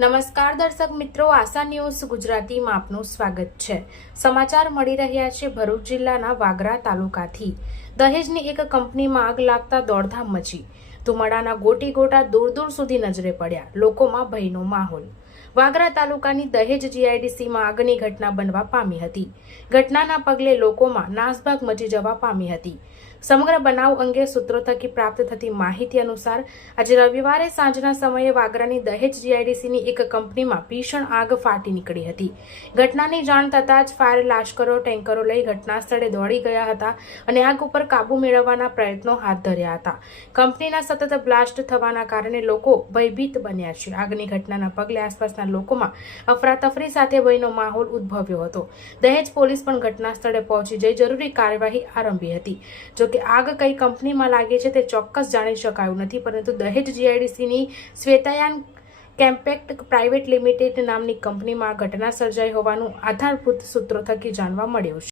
નમસ્કાર દર્શક મિત્રો, આશા ન્યૂઝ ગુજરાતીમાં આપનું સ્વાગત છે. સમાચાર મળી રહ્યા છે ભરૂચ જિલ્લાના વાગરા તાલુકાથી. દહેજની એક કંપનીમાં આગ લાગતા દોડધામ મચી. ધુમાડાના ગોટી ગોટા દૂર દૂર સુધી નજરે પડ્યા. લોકોમાં ભયનો માહોલ. વાગરા તાલુકાની દહેજ જીઆઈડીસીમાં આગની ઘટના બનવા પામી હતી. ઘટનાના પગલે લોકોમાં નાસભાગ મચી જવા પામી હતી. સમગ્ર બનાવ અંગે સૂત્રો થકી પ્રાપ્ત થતી માહિતી અનુસાર, આજે રવિવારે સાંજના સમયે વાગરાની દહેજ જીઆઈડીસીની એક કંપનીમાં ભીષણ આગ ફાટી નીકળી હતી. ઘટનાની જાણ થતાં જ ફાયર લાશ્કરો, ટેન્કરો લઈ ઘટના સ્થળે દોડી ગયા હતા અને આગ ઉપર કાબુ મેળવવાના પ્રયત્નો હાથ ધર્યા હતા. કંપનીના સતત બ્લાસ્ટ થવાના કારણે લોકો ભયભીત બન્યા છે. આગની ઘટનાના પગલે આસપાસના લોકોમાં અફરાતફરી સાથે ભયનો માહોલ ઉદ્ભવ્યો હતો. દહેજ પોલીસ પણ ઘટના સ્થળે પહોંચી જઈ જરૂરી કાર્યવાહી આરંભી હતી. જો કે આગ કઈ કંપનીમાં લાગી છે તે ચોક્કસ જાણી શકાયું નથી, પરંતુ દહેજ જીઆઈડીસીની શ્વેતાયાન કેમ્પેક્ટ પ્રાઇવેટ લિમિટેડ નામની કંપનીમાં ઘટના સર્જાઈ હોવાનું આધારભૂત સૂત્રો થકી જાણવા મળ્યું છે.